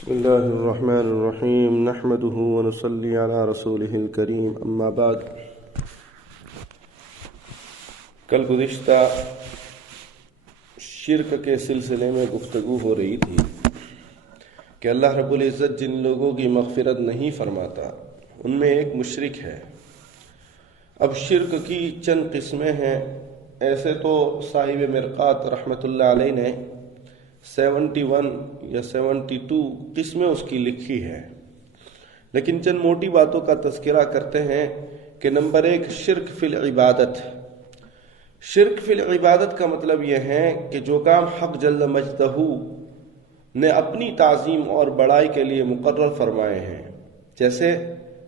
بسم اللہ الرحمن الرحیم نحمده ونصلی علی رسولہ الکریم اما بعد۔ کل گزشتہ شرک کے سلسلے میں گفتگو ہو رہی تھی کہ اللہ رب العزت جن لوگوں کی مغفرت نہیں فرماتا ان میں ایک مشرک ہے۔ اب شرک کی چند قسمیں ہیں۔ ایسے تو صاحب مرقات رحمۃ اللہ علیہ نے 71 یا 72 قسمیں اس کی لکھی ہے، لیکن چند موٹی باتوں کا تذکرہ کرتے ہیں کہ نمبر 1 شرک فی العبادت۔ شرک فی العبادت کا مطلب یہ ہے کہ جو کام حق جل مجدہ نے اپنی تعظیم اور بڑائی کے لیے مقرر فرمائے ہیں، جیسے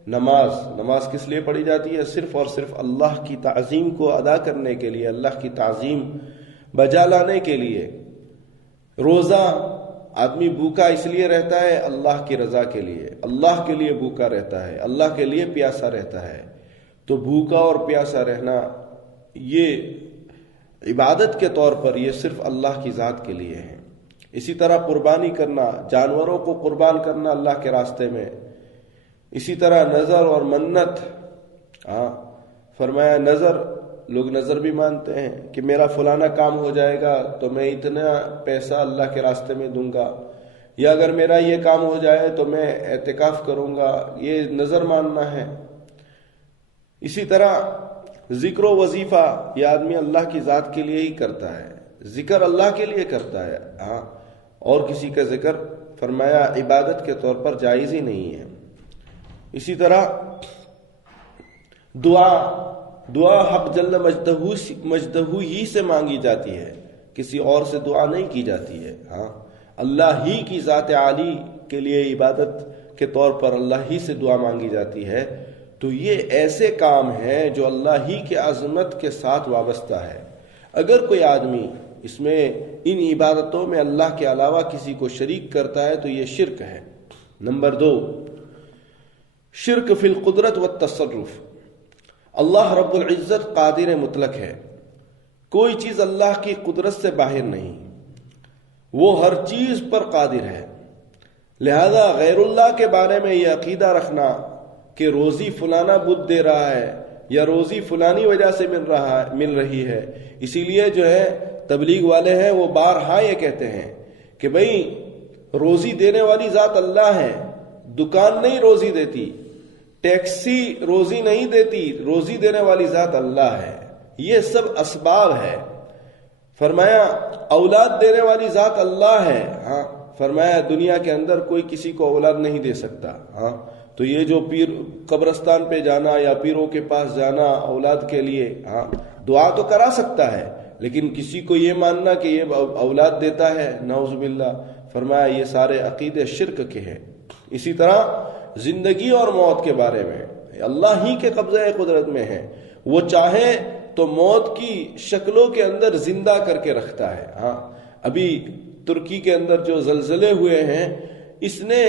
نماز کس لیے پڑھی جاتی ہے؟ صرف اور صرف اللہ کی تعظیم کو ادا کرنے کے لیے، اللہ کی تعظیم بجا لانے کے لیے۔ روزہ آدمی بھوکا اس لیے رہتا ہے اللہ کی رضا کے لیے، اللہ کے لیے بھوکا رہتا ہے، اللہ کے لیے پیاسا رہتا ہے۔ تو بھوکا اور پیاسا رہنا یہ عبادت کے طور پر یہ صرف اللہ کی ذات کے لیے ہے۔ اسی طرح قربانی کرنا، جانوروں کو قربان کرنا اللہ کے راستے میں۔ اسی طرح نظر اور منت، فرمایا نظر، لوگ نظر بھی مانتے ہیں کہ میرا فلانا کام ہو جائے گا تو میں اتنا پیسہ اللہ کے راستے میں دوں گا، یا اگر میرا یہ کام ہو جائے تو میں اعتکاف کروں گا، یہ نظر ماننا ہے۔ اسی طرح ذکر و وظیفہ، یہ آدمی اللہ کی ذات کے لیے ہی کرتا ہے، ذکر اللہ کے لیے کرتا ہے، اور کسی کا ذکر فرمایا عبادت کے طور پر جائز ہی نہیں ہے۔ اسی طرح دعا حق جل مجدہ ہی سے مانگی جاتی ہے، کسی اور سے دعا نہیں کی جاتی ہے۔ اللہ ہی کی ذات عالی کے لیے عبادت کے طور پر اللہ ہی سے دعا مانگی جاتی ہے۔ تو یہ ایسے کام ہیں جو اللہ ہی کی عظمت کے ساتھ وابستہ ہے۔ اگر کوئی آدمی اس میں ان عبادتوں میں اللہ کے علاوہ کسی کو شریک کرتا ہے تو یہ شرک ہے۔ نمبر 2 شرک فی القدرت والتصرف۔ اللہ رب العزت قادر مطلق ہے، کوئی چیز اللہ کی قدرت سے باہر نہیں، وہ ہر چیز پر قادر ہے۔ لہذا غیر اللہ کے بارے میں یہ عقیدہ رکھنا کہ روزی فلانا بت دے رہا ہے یا روزی فلانی وجہ سے مل رہی ہے، اسی لیے جو ہے تبلیغ والے ہیں وہ بارہا یہ کہتے ہیں کہ بھئی روزی دینے والی ذات اللہ ہے، دکان نہیں روزی دیتی، ٹیکسی روزی نہیں دیتی، روزی دینے والی ذات اللہ ہے۔ یہ سب اسباب ہے۔ فرمایا اولاد دینے والی ذات اللہ ہے۔ فرمایا دنیا کے اندر کوئی کسی کو اولاد نہیں دے سکتا۔ تو یہ جو پیر قبرستان پہ جانا یا پیروں کے پاس جانا اولاد کے لیے، دعا تو کرا سکتا ہے، لیکن کسی کو یہ ماننا کہ یہ اولاد دیتا ہے، نعوذ باللہ، فرمایا یہ سارے عقیدے شرک کے ہیں۔ اسی طرح زندگی اور موت کے بارے میں اللہ ہی کے قبضہ قدرت میں ہے، وہ چاہے تو موت کی شکلوں کے اندر زندہ کر کے رکھتا ہے۔ ابھی ترکی کے اندر جو زلزلے ہوئے ہیں، اس نے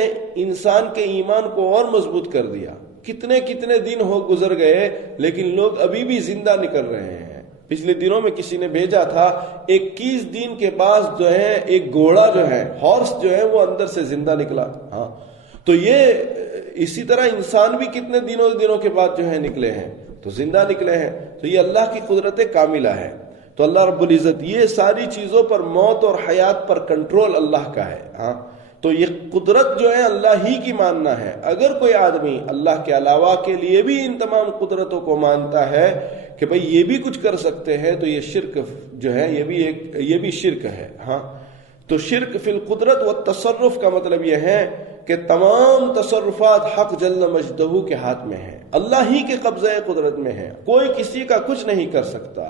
انسان کے ایمان کو اور مضبوط کر دیا۔ کتنے دن گزر گئے لیکن لوگ ابھی بھی زندہ نکل رہے ہیں۔ پچھلے دنوں میں کسی نے بھیجا تھا 21 دن کے بعد جو ہے ایک گھوڑا جو ہے، ہارس جو ہے، وہ اندر سے زندہ نکلا۔ تو یہ اسی طرح انسان بھی کتنے دنوں کے بعد جو ہے نکلے ہیں، تو زندہ نکلے ہیں۔ تو یہ اللہ کی قدرت کاملہ ہے۔ تو اللہ رب العزت یہ ساری چیزوں پر، موت اور حیات پر کنٹرول اللہ کا ہے۔ تو یہ قدرت جو ہے اللہ ہی کی ماننا ہے۔ اگر کوئی آدمی اللہ کے علاوہ کے لیے بھی ان تمام قدرتوں کو مانتا ہے کہ بھئی یہ بھی کچھ کر سکتے ہیں، تو یہ شرک جو ہے یہ بھی شرک ہے۔ تو شرک فی القدرت والتصرف کا مطلب یہ ہے کہ تمام تصرفات حق جل مجدہ کے ہاتھ میں ہیں، اللہ ہی کے قبضہ قدرت میں ہیں۔ کوئی کسی کا کچھ نہیں کر سکتا،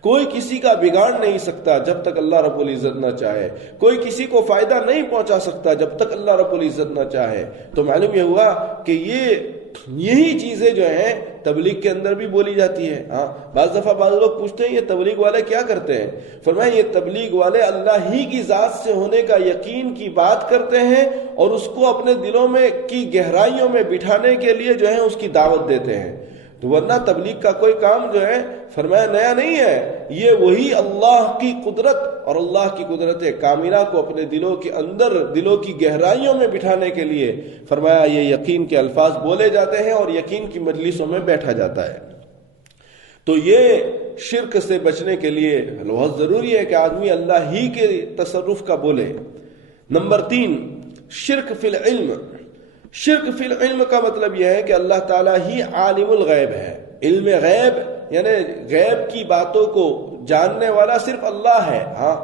کوئی کسی کا بگاڑ نہیں سکتا جب تک اللہ رب العزت نہ چاہے، کوئی کسی کو فائدہ نہیں پہنچا سکتا جب تک اللہ رب العزت نہ چاہے۔ تو معلوم یہ ہوا کہ یہی چیزیں جو ہیں تبلیغ کے اندر بھی بولی جاتی ہے۔ بعض دفعہ بعض لوگ پوچھتے ہیں یہ تبلیغ والے کیا کرتے ہیں؟ فرمایا یہ تبلیغ والے اللہ ہی کی ذات سے ہونے کا یقین کی بات کرتے ہیں اور اس کو اپنے دلوں میں کی گہرائیوں میں بٹھانے کے لیے جو ہے اس کی دعوت دیتے ہیں۔ تو ورنہ تبلیغ کا کوئی کام جو ہے فرمایا نیا نہیں ہے، یہ وہی اللہ کی قدرت اور اللہ کی قدرت کاملہ کو اپنے دلوں کے اندر، دلوں کی گہرائیوں میں بٹھانے کے لیے فرمایا یہ یقین کے الفاظ بولے جاتے ہیں اور یقین کی مجلسوں میں بیٹھا جاتا ہے۔ تو یہ شرک سے بچنے کے لیے بہت ضروری ہے کہ آدمی اللہ ہی کے تصرف کا بولے۔ نمبر 3، شرک فی العلم۔ شرک فی العلم کا مطلب یہ ہے کہ اللہ تعالیٰ ہی عالم الغیب ہے۔ علم غیب یعنی غیب کی باتوں کو جاننے والا صرف اللہ ہے۔ ہاں،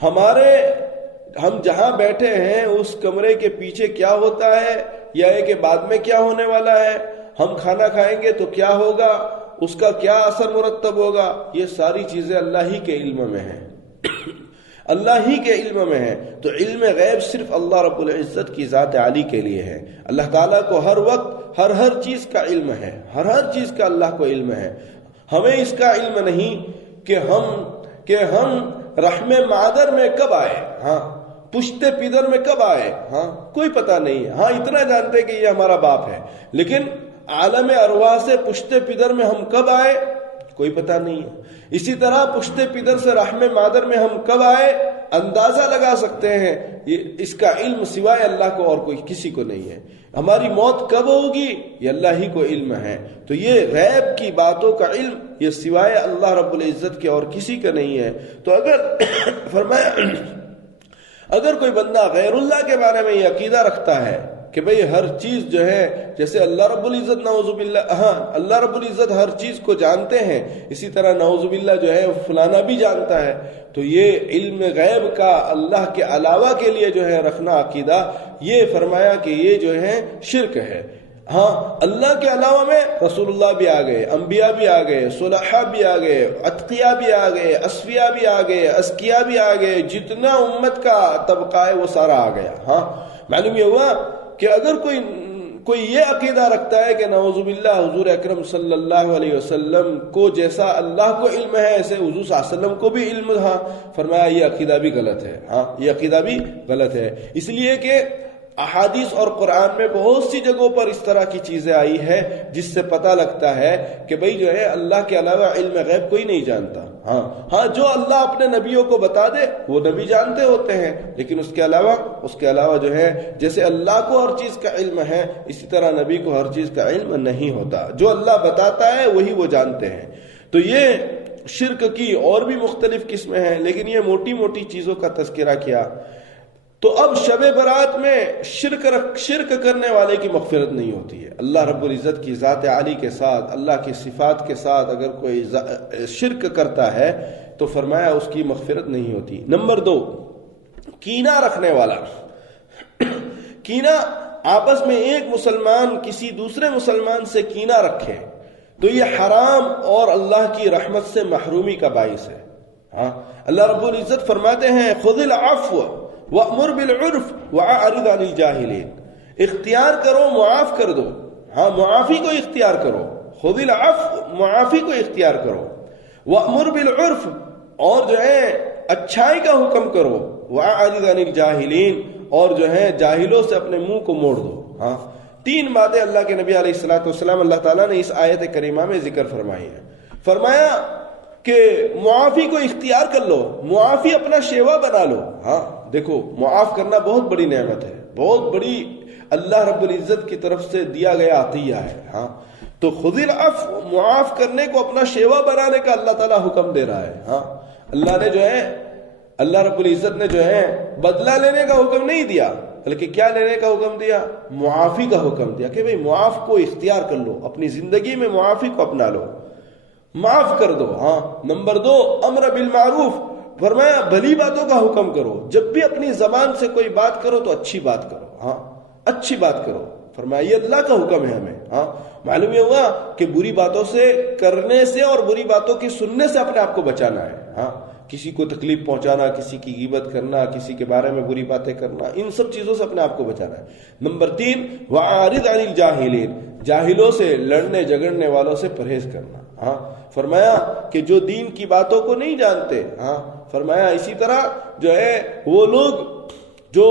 ہم جہاں بیٹھے ہیں اس کمرے کے پیچھے کیا ہوتا ہے، یا ہے کہ بعد میں کیا ہونے والا ہے، ہم کھانا کھائیں گے تو کیا ہوگا، اس کا کیا اثر مرتب ہوگا، یہ ساری چیزیں اللہ ہی کے علم میں ہیں، اللہ ہی کے علم میں ہے۔ تو علم غیب صرف اللہ رب العزت کی ذات عالی کے لیے ہے۔ اللہ تعالیٰ کو ہر وقت ہر چیز کا علم ہے، ہر چیز کا اللہ کو علم ہے۔ ہمیں اس کا علم نہیں کہ ہم رحم مادر میں کب آئے، ہاں پشتے پیدر میں کب آئے، ہاں کوئی پتہ نہیں۔ ہاں اتنا جانتے کہ یہ ہمارا باپ ہے، لیکن عالم ارواح سے پشتے پیدر میں ہم کب آئے کوئی پتہ نہیں ہے۔ اسی طرح پشتے پیدر سے رحم مادر میں ہم کب آئے اندازہ لگا سکتے ہیں، اس کا علم سوائے اللہ کو اور کوئی کسی کو نہیں ہے۔ ہماری موت کب ہوگی یہ اللہ ہی کو علم ہے۔ تو یہ غیب کی باتوں کا علم یہ سوائے اللہ رب العزت کے اور کسی کا نہیں ہے۔ تو اگر فرمایا اگر کوئی بندہ غیر اللہ کے بارے میں یہ عقیدہ رکھتا ہے کہ بھئی ہر چیز جو ہے جیسے اللہ رب العزت نعوذ باللہ، ہاں اللہ رب العزت ہر چیز کو جانتے ہیں، اسی طرح نعوذ باللہ جو ہے فلانا بھی جانتا ہے، تو یہ علم غیب کا اللہ کے علاوہ کے لیے جو ہے رکھنا عقیدہ، یہ فرمایا کہ یہ جو ہے شرک ہے۔ ہاں اللہ کے علاوہ میں رسول اللہ بھی آ گئے، انبیاء بھی آ گئے، صلحاء بھی آ گئے، اتقیاء بھی آ گئے، اصفیاء بھی آ گئے، ازکیاء بھی آ گئے، جتنا امت کا طبقہ ہے وہ سارا آ گیا۔ ہاں معلوم یہ ہوا کہ اگر کوئی یہ عقیدہ رکھتا ہے کہ نعوذ باللہ حضور اکرم صلی اللہ علیہ وسلم کو جیسا اللہ کو علم ہے ایسے حضور صلی اللہ علیہ وسلم کو بھی علم تھا، فرمایا یہ عقیدہ بھی غلط ہے۔ ہاں یہ عقیدہ بھی غلط ہے، اس لیے کہ احادیث اور قرآن میں بہت سی جگہوں پر اس طرح کی چیزیں آئی ہے جس سے پتہ لگتا ہے کہ بھئی جو ہے اللہ کے علاوہ علم غیب کوئی نہیں جانتا۔ ہاں جو اللہ اپنے نبیوں کو بتا دے وہ نبی جانتے ہوتے ہیں، لیکن اس کے علاوہ جو ہے جیسے اللہ کو ہر چیز کا علم ہے اسی طرح نبی کو ہر چیز کا علم نہیں ہوتا۔ جو اللہ بتاتا ہے وہی وہ جانتے ہیں۔ تو یہ شرک کی اور بھی مختلف قسمیں ہیں، لیکن یہ موٹی موٹی چیزوں کا تذکرہ کیا۔ تو اب شب برات میں شرک کرنے والے کی مغفرت نہیں ہوتی ہے۔ اللہ رب العزت کی ذات عالی کے ساتھ، اللہ کی صفات کے ساتھ اگر کوئی شرک کرتا ہے تو فرمایا اس کی مغفرت نہیں ہوتی۔ نمبر 2، کینہ رکھنے والا۔ کینہ آپس میں ایک مسلمان کسی دوسرے مسلمان سے کینہ رکھے تو یہ حرام اور اللہ کی رحمت سے محرومی کا باعث ہے۔ ہاں اللہ رب العزت فرماتے ہیں خذ العفو وَأْمُرْ بِالْعُرْفِ وَأَعْرِضْ عَنِ الْجَاهِلِينَ، اختیار کرو معاف کر دو۔ ہاں معافی کو اختیار کرو، خذ العفو معافی کو اختیار کرو، وَأْمُرْ بِالْعُرْفِ اور جو ہے اچھائی کا حکم کرو، وَأَعْرِضْ عَنِ الْجَاهِلِينَ اور جو ہے جاہلوں سے اپنے منہ کو موڑ دو۔ ہاں 3 باتیں اللہ کے نبی علیہ الصلوۃ اللہ تعالیٰ نے اس آیت کریمہ میں ذکر فرمائی ہیں۔ فرمایا کہ معافی کو اختیار کر لو، معافی اپنا شیوا بنا لو۔ ہاں دیکھو معاف کرنا بہت بڑی نعمت ہے، بہت بڑی اللہ رب العزت کی طرف سے دیا گیا عطیہ ہے۔ ہاں تو خذ العفو معاف کرنے کو اپنا شیوا بنانے کا اللہ تعالیٰ حکم دے رہا ہے۔ ہاں اللہ رب العزت نے جو ہے بدلہ لینے کا حکم نہیں دیا، بلکہ کیا لینے کا حکم دیا؟ معافی کا حکم دیا کہ بھئی معاف کو اختیار کر لو، اپنی زندگی میں معافی کو اپنا لو، معاف کر دو۔ ہاں نمبر 2، امر بالمعروف، فرمایا بھلی باتوں کا حکم کرو، جب بھی اپنی زبان سے کوئی بات کرو تو اچھی بات کرو۔ ہاں اچھی بات کرو، فرمایا یہ اللہ کا حکم ہے ہمیں۔ ہاں معلوم یہ ہوا کہ بری باتوں سے کرنے سے اور بری باتوں کی سننے سے اپنے آپ کو بچانا ہے۔ ہاں کسی کو تکلیف پہنچانا، کسی کی غیبت کرنا، کسی کے بارے میں بری باتیں کرنا، ان سب چیزوں سے اپنے آپ کو بچانا ہے۔ نمبر 3، وَأَعْرِضْ عَنِ الْجَاهِلِينَ، جاہلوں سے لڑنے جھگڑنے والوں سے پرہیز کرنا۔ ہاں فرمایا کہ جو دین کی باتوں کو نہیں جانتے، ہاں فرمایا اسی طرح جو ہے وہ لوگ جو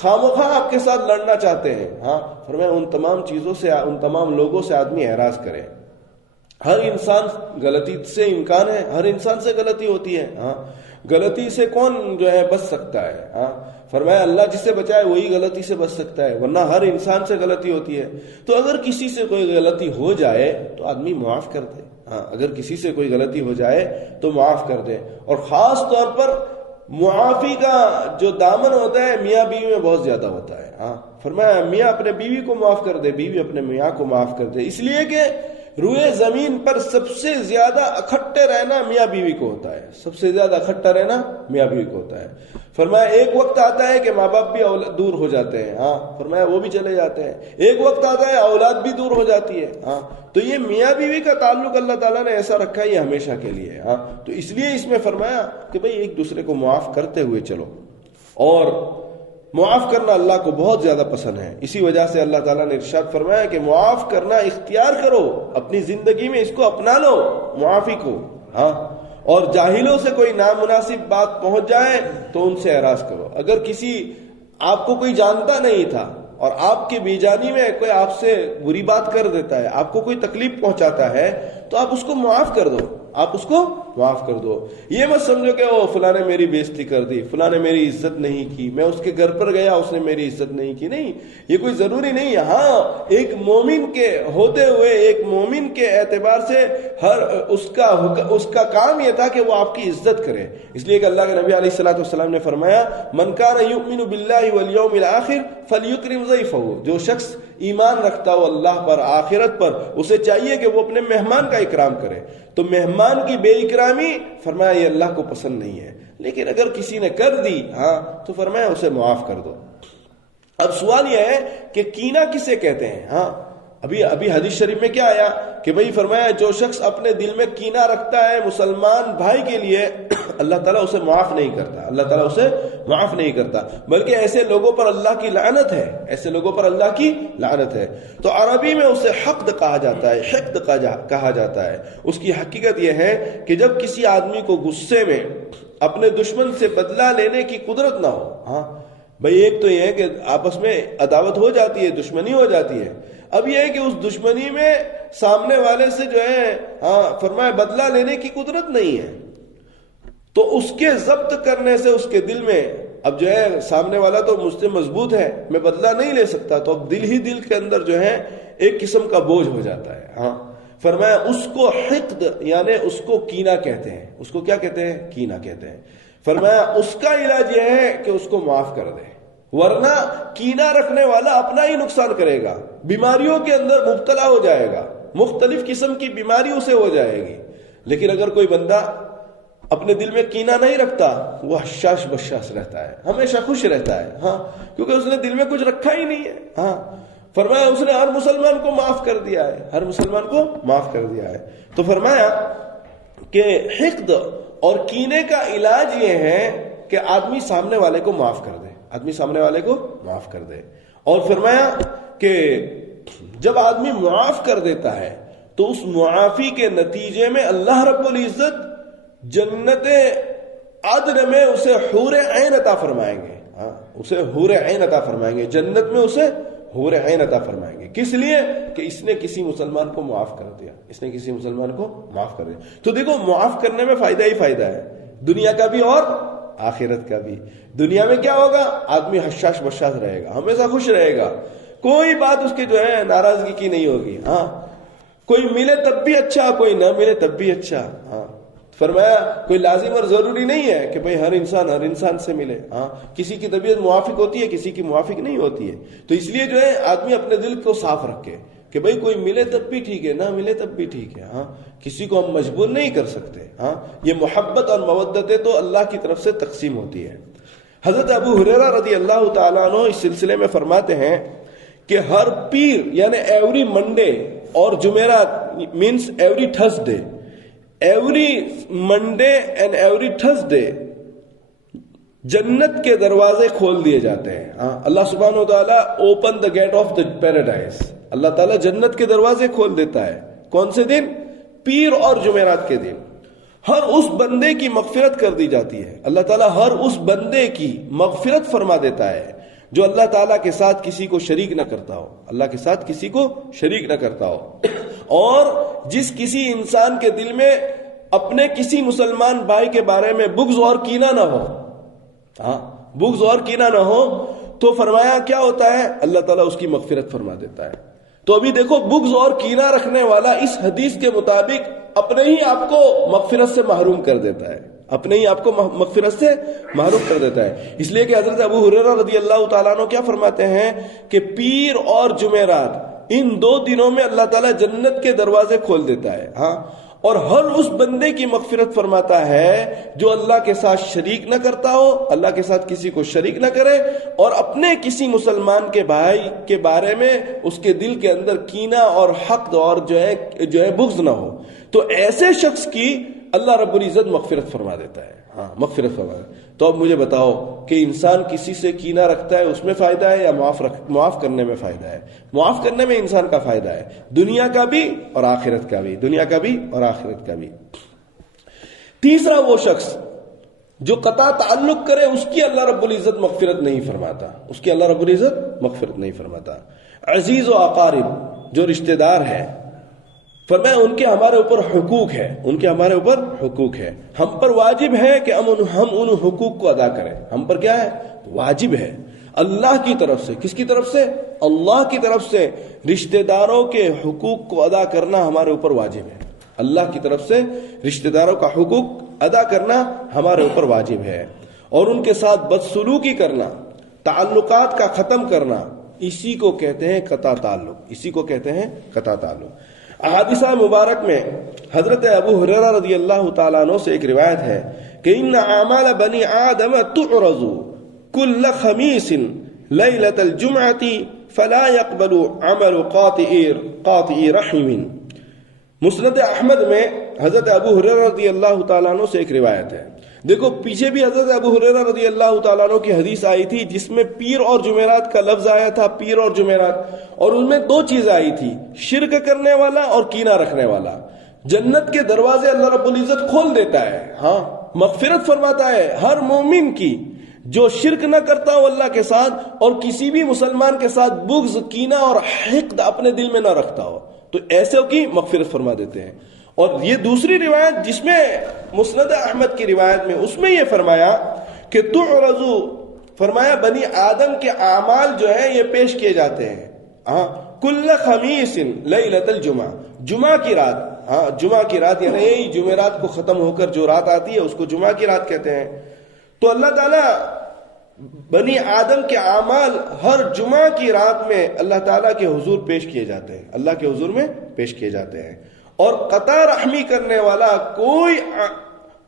خامخواہ آپ کے ساتھ لڑنا چاہتے ہیں، ہاں فرمایا ان تمام چیزوں سے، ان تمام لوگوں سے آدمی اعراض کرے۔ ہر انسان غلطی سے امکان ہے، ہر انسان سے غلطی ہوتی ہے۔ ہاں غلطی سے کون جو ہے بچ سکتا ہے؟ ہاں فرمایا اللہ جس سے بچائے وہی غلطی سے بچ سکتا ہے، ورنہ ہر انسان سے غلطی ہوتی ہے۔ تو اگر کسی سے کوئی غلطی ہو جائے تو آدمی معاف کر دے، ہاں اگر کسی سے کوئی غلطی ہو جائے تو معاف کر دے۔ اور خاص طور پر معافی کا جو دامن ہوتا ہے میاں بیوی میں بہت زیادہ ہوتا ہے۔ ہاں فرمایا میاں اپنے بیوی کو معاف کر دے، بیوی اپنے میاں کو معاف کر دے، اس لیے کہ روئے زمین پر سب سے زیادہ اکٹھے رہنا میاں بیوی کو ہوتا ہے، سب سے زیادہ اکٹھا رہنا میاں بیوی کو ہوتا ہے۔ فرمایا ایک وقت آتا ہے کہ ماں باپ بھی دور ہو جاتے ہیں، ہاں فرمایا وہ بھی چلے جاتے ہیں، ایک وقت آتا ہے اولاد بھی دور ہو جاتی ہے، ہاں تو یہ میاں بیوی کا تعلق اللہ تعالیٰ نے ایسا رکھا ہے یہ ہمیشہ کے لیے، ہاں تو اس لیے اس میں فرمایا کہ بھئی ایک دوسرے کو معاف کرتے ہوئے چلو، اور معاف کرنا اللہ کو بہت زیادہ پسند ہے۔ اسی وجہ سے اللہ تعالیٰ نے ارشاد فرمایا کہ معاف کرنا اختیار کرو، اپنی زندگی میں اس کو اپنا لو معافی کو، ہاں اور جاہلوں سے کوئی نامناسب بات پہنچ جائے تو ان سے اعراض کرو۔ اگر کسی آپ کو کوئی جانتا نہیں تھا اور آپ کے بے جانی میں کوئی آپ سے بری بات کر دیتا ہے، آپ کو کوئی تکلیف پہنچاتا ہے تو آپ اس کو معاف کر دو، آپ اس کو معاف کر دو۔ یہ مت سمجھو کہ وہ فلاں نے میری بے عزتی کر دی، فلاں نے میری عزت نہیں کی، میں اس کے گھر پر گیا اس نے میری عزت نہیں کی، نہیں یہ کوئی ضروری نہیں ہے۔ ہاں ایک مومن کے ہوتے ہوئے، ایک مومن کے اعتبار سے ہر اس کا کام یہ تھا کہ وہ آپ کی عزت کرے، اس لیے کہ اللہ کے نبی علیہ الصلوۃ والسلام نے فرمایا من کان یؤمن باللہ والیوم الاخر فلیکرم ضیفہ، جو شخص ایمان رکھتا ہو اللہ پر، آخرت پر، اسے چاہیے کہ وہ اپنے مہمان کا اکرام کرے۔ تو مہمان کی بے اکرامی فرمایا یہ اللہ کو پسند نہیں ہے، لیکن اگر کسی نے کر دی ہاں تو فرمایا اسے معاف کر دو۔ اب سوال یہ ہے کہ کینہ کسے کہتے ہیں؟ ہاں ابھی حدیث شریف میں کیا آیا کہ بھئی فرمایا جو شخص اپنے دل میں کینہ رکھتا ہے مسلمان بھائی کے لیے اللہ تعالیٰ اسے معاف نہیں کرتا، اللہ تعالیٰ اسے معاف نہیں کرتا، بلکہ ایسے لوگوں پر اللہ کی لعنت ہے، ایسے لوگوں پر اللہ کی لعنت ہے۔ تو عربی میں اسے حقد کہا جاتا ہے، حقد کہا جاتا ہے۔ اس کی حقیقت یہ ہے کہ جب کسی آدمی کو غصے میں اپنے دشمن سے بدلہ لینے کی قدرت نہ ہو، ہاں بھئی ایک تو یہ ہے کہ آپس میں عداوت ہو جاتی ہے، دشمنی ہو جاتی ہے، اب یہ ہے کہ اس دشمنی میں سامنے والے سے جو ہے ہاں فرمایا بدلہ لینے کی قدرت نہیں ہے، تو اس کے ضبط کرنے سے اس کے دل میں اب جو ہے سامنے والا تو مجھ سے مضبوط ہے، میں بدلہ نہیں لے سکتا، تو اب دل ہی دل کے اندر جو ہے ایک قسم کا بوجھ ہو جاتا ہے۔ ہاں فرمایا اس کو حقد یعنی اس کو کینہ کہتے ہیں، اس کو کیا کہتے ہیں؟ کینہ کہتے ہیں۔ فرمایا اس کا علاج یہ ہے کہ اس کو معاف کر دے، ورنہ کینہ رکھنے والا اپنا ہی نقصان کرے گا، بیماریوں کے اندر مبتلا ہو جائے گا، مختلف قسم کی بیماری اسے ہو جائے گی۔ لیکن اگر کوئی بندہ اپنے دل میں کینہ نہیں رکھتا، وہ حشاش بشاش رہتا ہے، ہمیشہ خوش رہتا ہے، ہاں کیونکہ اس نے دل میں کچھ رکھا ہی نہیں ہے۔ ہاں فرمایا اس نے ہر مسلمان کو معاف کر دیا ہے، ہر مسلمان کو معاف کر دیا ہے۔ تو فرمایا کہ حقد اور کینے کا علاج یہ ہے کہ آدمی سامنے والے کو معاف کر دے، آدمی سامنے والے کو معاف کر دے۔ اور فرمایا کہ جب آدمی معاف کر دیتا ہے تو اس معافی کے نتیجے میں اللہ رب العزت جنت عدن میں اسے حور عین عطا فرمائیں گے، ہاں اسے حور عین عطا فرمائیں گے، جنت میں اسے حور عین عطا فرمائیں گے۔ کس لیے؟ کہ اس نے کسی مسلمان کو معاف کر دیا، اس نے کسی مسلمان کو معاف کر دیا۔ تو دیکھو معاف کرنے میں فائدہ ہی فائدہ ہے، دنیا کا بھی اور آخرت کا بھی۔ دنیا میں کیا ہوگا؟ آدمی حشاش بشاش رہے گا، ہمیشہ خوش رہے گا، کوئی بات اس کی جو ہے ناراضگی کی نہیں ہوگی، ہاں کوئی ملے تب بھی اچھا، کوئی نہ ملے تب بھی اچھا۔ ہاں فرمایا کوئی لازم اور ضروری نہیں ہے کہ بھئی ہر انسان سے ملے، ہاں کسی کی طبیعت موافق ہوتی ہے، کسی کی موافق نہیں ہوتی ہے۔ تو اس لیے جو ہے آدمی اپنے دل کو صاف رکھے کہ بھئی کوئی ملے تب بھی ٹھیک ہے، نہ ملے تب بھی ٹھیک ہے، ہاں کسی کو ہم مجبور نہیں کر سکتے۔ ہاں یہ محبت اور مودتیں تو اللہ کی طرف سے تقسیم ہوتی ہے۔ حضرت ابو ہریرہ رضی اللہ تعالیٰ عنہ اس سلسلے میں فرماتے ہیں کہ ہر پیر یعنی ایوری منڈے اور جمعرات means every Thursday, every Monday and every Thursday جنت کے دروازے کھول دیے جاتے ہیں۔ ہاں اللہ سبحانہ و تعالیٰ open the gate of the paradise, اللہ تعالیٰ جنت کے دروازے کھول دیتا ہے۔ کون سے دن؟ پیر اور جمعرات کے دن۔ ہر اس بندے کی مغفرت کر دی جاتی ہے، اللہ تعالیٰ ہر اس بندے کی مغفرت فرما دیتا ہے جو اللہ تعالیٰ کے ساتھ کسی کو شریک نہ کرتا ہو، اللہ کے ساتھ کسی کو شریک نہ کرتا ہو۔ اور جس کسی انسان کے دل میں اپنے کسی مسلمان بھائی کے بارے میں بغض اور کینہ نہ ہو، ہاں بغض اور کینہ نہ ہو، تو فرمایا کیا ہوتا ہے؟ اللہ تعالیٰ اس کی مغفرت فرما دیتا ہے۔ تو ابھی دیکھو، بغض اور کینہ رکھنے والا اس حدیث کے مطابق اپنے ہی آپ کو مغفرت سے محروم کر دیتا ہے، اپنے ہی آپ کو مغفرت سے محروم کر دیتا ہے۔ اس لیے کہ حضرت ابو ہریرہ رضی اللہ تعالیٰ عنہ کیا فرماتے ہیں کہ پیر اور جمعرات، ان 2 دنوں میں اللہ تعالیٰ جنت کے دروازے کھول دیتا ہے، ہاں، اور ہر اس بندے کی مغفرت فرماتا ہے جو اللہ کے ساتھ شریک نہ کرتا ہو، اللہ کے ساتھ کسی کو شریک نہ کرے، اور اپنے کسی مسلمان کے بھائی کے بارے میں اس کے دل کے اندر کینہ اور حقد اور جو ہے بغض نہ ہو، تو ایسے شخص کی اللہ رب العزت مغفرت فرما دیتا ہے، ہاں مغفرت فرما دیتا ہے۔ تو اب مجھے بتاؤ کہ انسان کسی سے کینہ رکھتا ہے اس میں فائدہ ہے یا معاف کرنے میں فائدہ ہے؟ معاف کرنے میں انسان کا فائدہ ہے، دنیا کا بھی اور آخرت کا بھی، دنیا کا بھی اور آخرت کا بھی۔ تیسرا وہ شخص جو قطع تعلق کرے، اس کی اللہ رب العزت مغفرت نہیں فرماتا، اس کی اللہ رب العزت مغفرت نہیں فرماتا۔ عزیز و اقارب، جو رشتہ دار ہیں، فرمایا ان کے ہمارے اوپر حقوق ہے، ان کے ہمارے اوپر حقوق ہے، ہم پر واجب ہے کہ ہم ان حقوق کو ادا کریں۔ ہم پر کیا ہے؟ واجب ہے اللہ کی طرف سے۔ کس کی طرف سے؟ اللہ کی طرف سے رشتہ داروں کے حقوق کو ادا کرنا ہمارے اوپر واجب ہے۔ اللہ کی طرف سے رشتہ داروں کا حقوق ادا کرنا ہمارے اوپر واجب ہے، اور ان کے ساتھ بدسلوکی کرنا، تعلقات کا ختم کرنا، اسی کو کہتے ہیں قطع تعلق، اسی کو کہتے ہیں قطع تعلق۔ احادیث مبارک میں حضرت ابو ہریرہ رضی اللہ تعالیٰ عنہ سے ایک روایت ہے کہ ان اعمال بنی آدم تعرض كل خميس ليلة الجمعة فلا يقبل عمل قاطع رحم۔ مسند احمد میں حضرت ابو ہریرہ رضی اللہ تعالیٰ عنہ سے ایک روایت ہے۔ دیکھو پیچھے بھی حضرت ابو ہریرہ رضی اللہ تعالیٰ عنہ کی حدیث آئی تھی جس میں پیر اور جمعرات کا لفظ آیا تھا، پیر اور جمعرات، اور ان میں 2 چیزیں آئی تھی، شرک کرنے والا اور کینہ رکھنے والا۔ جنت کے دروازے اللہ رب العزت کھول دیتا ہے، ہاں مغفرت فرماتا ہے ہر مومن کی جو شرک نہ کرتا ہو اللہ کے ساتھ، اور کسی بھی مسلمان کے ساتھ بغض، کینہ اور حقد اپنے دل میں نہ رکھتا ہو، تو ایسے کی مغفرت فرما دیتے ہیں۔ اور یہ دوسری روایت جس میں مسند احمد کی روایت میں، اس میں یہ فرمایا کہ تعرض، فرمایا بنی آدم کے اعمال جو ہیں یہ پیش کیے جاتے ہیں، ہاں کل خمیس لیلۃ الجمعہ، جمعہ کی رات، ہاں جمعہ کی رات، یعنی یہی جمعرات کو ختم ہو کر جو رات آتی ہے اس کو جمعہ کی رات کہتے ہیں۔ تو اللہ تعالیٰ بنی آدم کے اعمال ہر جمعہ کی رات میں اللہ تعالیٰ کے حضور پیش کیے جاتے ہیں، اللہ کے حضور میں پیش کیے جاتے ہیں، اور قطع رحمی کرنے والا کوئی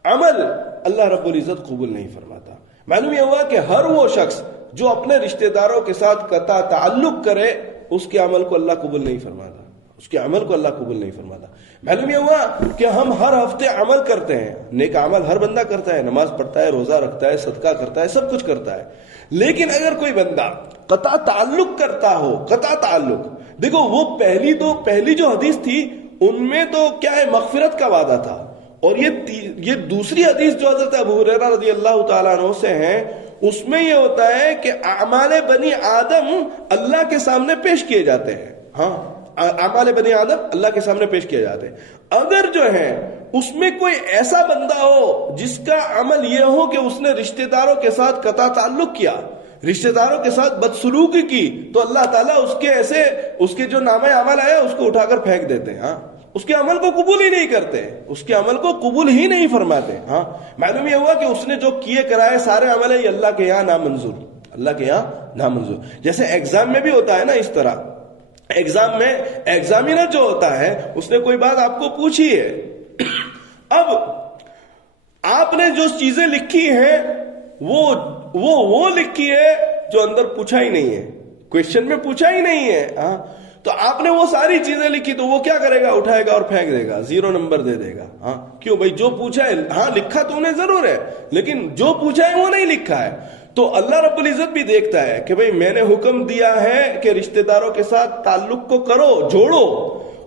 عمل اللہ رب العزت قبول نہیں فرماتا۔ معلوم یہ ہوا کہ ہر وہ شخص جو اپنے رشتہ داروں کے ساتھ قطع تعلق کرے، اس کے عمل کو اللہ قبول نہیں فرماتا، اس کے عمل کو اللہ قبول نہیں فرماتا۔ معلوم یہ ہوا کہ ہم ہر ہفتے عمل کرتے ہیں، نیک عمل ہر بندہ کرتا ہے، نماز پڑھتا ہے، روزہ رکھتا ہے، صدقہ کرتا ہے، سب کچھ کرتا ہے، لیکن اگر کوئی بندہ قطع تعلق کرتا ہو، قطع تعلق، دیکھو وہ پہلی جو حدیث تھی ان میں تو کیا ہے، مغفرت کا وعدہ تھا، اور یہ دوسری حدیث جو حضرت ابو ہریرہ رضی اللہ تعالیٰ عنہ سے ہیں، اس میں یہ ہوتا ہے کہ اعمال بنی آدم اللہ کے سامنے پیش کیے جاتے ہیں، ہاں اعمال بنی آدم اللہ کے سامنے پیش کیے جاتے ہیں۔ اگر جو ہے اس میں کوئی ایسا بندہ ہو جس کا عمل یہ ہو کہ اس نے رشتہ داروں کے ساتھ قطع تعلق کیا، رشتہ داروں کے ساتھ بدسلوکی کی، تو اللہ تعالیٰ اس کے جو نامہ عمل آیا اس کو اٹھا کر پھینک دیتے ہیں، ہاں اس کے عمل کو قبول ہی نہیں کرتے، اس کے عمل کو قبول ہی نہیں فرماتے۔ ہاں معلوم یہ ہوا کہ اس نے جو کیے کرائے سارے عمل یہ اللہ کے یہاں نامنظور، اللہ کے یہاں نامنظور۔ جیسے ایگزام میں بھی ہوتا ہے نا، اس طرح ایگزام میں ایگزامینر جو ہوتا ہے اس نے کوئی بات آپ کو پوچھی ہے، اب آپ نے جو چیزیں لکھی ہیں وہ لکھی ہے جو اندر پوچھا ہی نہیں ہے، کویشچن میں پوچھا ہی نہیں ہے، ہاں تو آپ نے وہ ساری چیزیں لکھی تو وہ کیا کرے گا، اٹھائے گا اور پھینک دے گا، 0 نمبر دے دے گا۔ ہاں کیوں بھائی، جو پوچھا ہے، ہاں لکھا تو نے ضرور ہے لیکن جو پوچھا ہے وہ نہیں لکھا ہے۔ تو اللہ رب العزت بھی دیکھتا ہے کہ بھئی میں نے حکم دیا ہے کہ رشتہ داروں کے ساتھ تعلق کو کرو، جوڑو،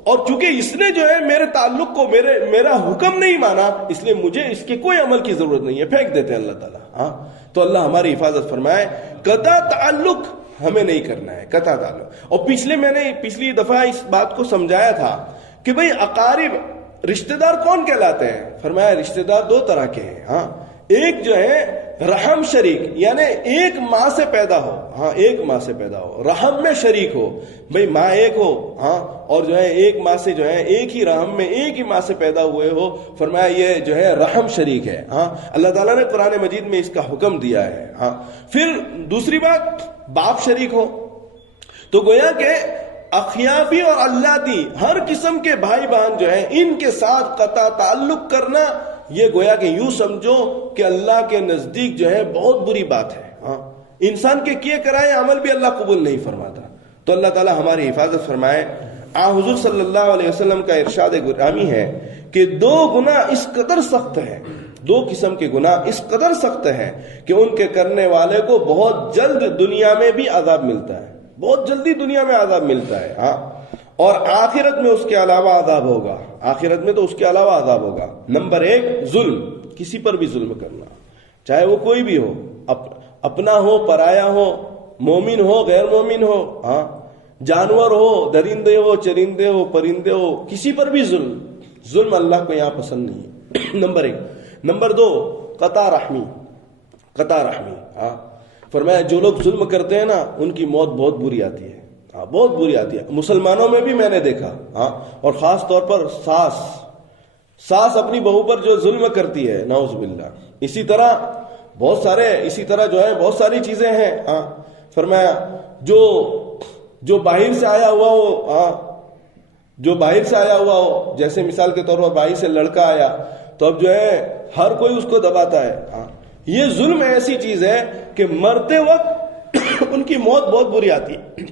اور چونکہ اس نے جو ہے میرے تعلق کو میرا حکم نہیں مانا، اس لیے مجھے اس کے کوئی عمل کی ضرورت نہیں ہے، پھینک دیتے ہیں اللہ تعالیٰ۔ ہاں تو اللہ ہماری حفاظت فرمائے، قطع تعلق ہمیں نہیں کرنا ہے، قطع تعلق۔ اور میں نے پچھلی دفعہ اس بات کو سمجھایا تھا کہ بھئی اقارب رشتہ دار کون کہلاتے ہیں؟ فرمایا رشتہ دار دو طرح کے ہیں. ہاں ایک جو ہے رحم شریک، یعنی ایک ماں سے پیدا ہو. ہاں ایک ماں سے پیدا ہو، رحم میں شریک ہو. بھئی ماں ایک ہو، ہاں اور جو ہے ایک ماں سے جو ہے ایک ہی رحم میں ایک ہی ماں سے پیدا ہوئے ہو. فرمایا یہ جو ہے رحم شریک ہے. ہاں اللہ تعالیٰ نے قرآن مجید میں اس کا حکم دیا ہے. ہاں پھر دوسری بات باپ شریک ہو. تو گویا کہ اخیافی اور اللتی ہر قسم کے بھائی بہن جو ہیں ان کے ساتھ قطع تعلق کرنا، یہ گویا کہ یوں سمجھو کہ اللہ کے نزدیک جو ہے بہت بری بات ہے. ہاں انسان کے کیے کرائے عمل بھی اللہ قبول نہیں فرماتا. تو اللہ تعالی ہماری حفاظت فرمائے. حضور صلی اللہ علیہ وسلم کا ارشاد گرامی ہے کہ دو گناہ اس قدر سخت ہیں، دو قسم کے گناہ اس قدر سخت ہیں کہ ان کے کرنے والے کو بہت جلد دنیا میں بھی عذاب ملتا ہے، بہت جلدی دنیا میں عذاب ملتا ہے. ہاں اور آخرت میں اس کے علاوہ عذاب ہوگا. آخرت میں تو اس کے علاوہ عذاب ہوگا. نمبر ایک ظلم، کسی پر بھی ظلم کرنا، چاہے وہ کوئی بھی ہو، اپنا ہو پرایا ہو، مومن ہو غیر مومن ہو، ہاں جانور ہو درندے ہو چرندے ہو پرندے ہو، کسی پر بھی ظلم اللہ کو یہاں پسند نہیں ہے. نمبر ایک. نمبر دو قطع رحمی. ہاں فرمایا جو لوگ ظلم کرتے ہیں نا ان کی موت بہت بری آتی ہے. ہاں بہت بری آتی ہے. مسلمانوں میں بھی میں نے دیکھا. ہاں اور خاص طور پر ساس اپنی بہو پر جو ظلم کرتی ہے، نعوذ باللہ. اسی طرح جو ہے بہت ساری چیزیں ہیں. ہاں فرمایا جو باہر سے آیا ہوا ہو، ہاں جو باہر سے آیا ہوا ہو، جیسے مثال کے طور پر باہر سے لڑکا آیا تو اب جو ہے ہر کوئی اس کو دباتا ہے. ہاں یہ ظلم ایسی چیز ہے کہ مرتے وقت ان کی موت بہت بری آتی ہے.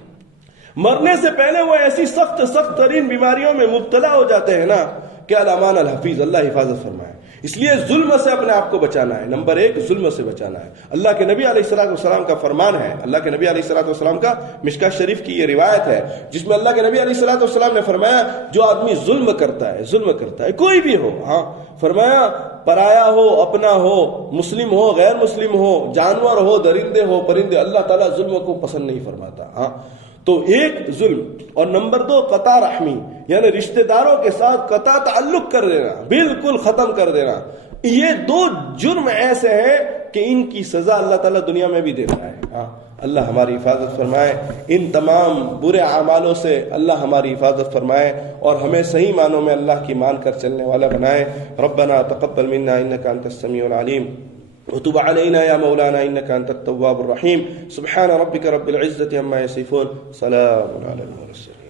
مرنے سے پہلے وہ ایسی سخت ترین بیماریوں میں مبتلا ہو جاتے ہیں نا کہ الامان الحفیظ، اللہ حفاظت فرمائے. اس لیے ظلم سے اپنے آپ کو بچانا ہے. نمبر ایک ظلم سے بچانا ہے. اللہ کے نبی علیہ الصلوۃ والسلام کا فرمان ہے، اللہ کے نبی علیہ الصلوۃ والسلام کا مشکاۃ شریف کی یہ روایت ہے جس میں اللہ کے نبی علیہ الصلوۃ والسلام نے فرمایا جو آدمی ظلم کرتا ہے کوئی بھی ہو، ہاں فرمایا پرایا ہو اپنا ہو، مسلم ہو غیر مسلم ہو، جانور ہو درندے ہو پرندے، اللہ تعالیٰ ظلم کو پسند نہیں فرماتا. ہاں تو ایک ظلم، اور نمبر دو قطع رحمی، یعنی رشتہ داروں کے ساتھ قطع تعلق کر دینا، بالکل ختم کر دینا. یہ دو جرم ایسے ہیں کہ ان کی سزا اللہ تعالیٰ دنیا میں بھی دیتا ہے. ہاں اللہ ہماری حفاظت فرمائے. ان تمام برے اعمالوں سے اللہ ہماری حفاظت فرمائے اور ہمیں صحیح معنوں میں اللہ کی مان کر چلنے والا بنائے. ربنا تقبل منا انك انت السميع العليم وتب علينا يا مولانا إنك أنت التواب الرحيم. سبحان ربك رب العزة عما يصفون، سلام على المرسلين.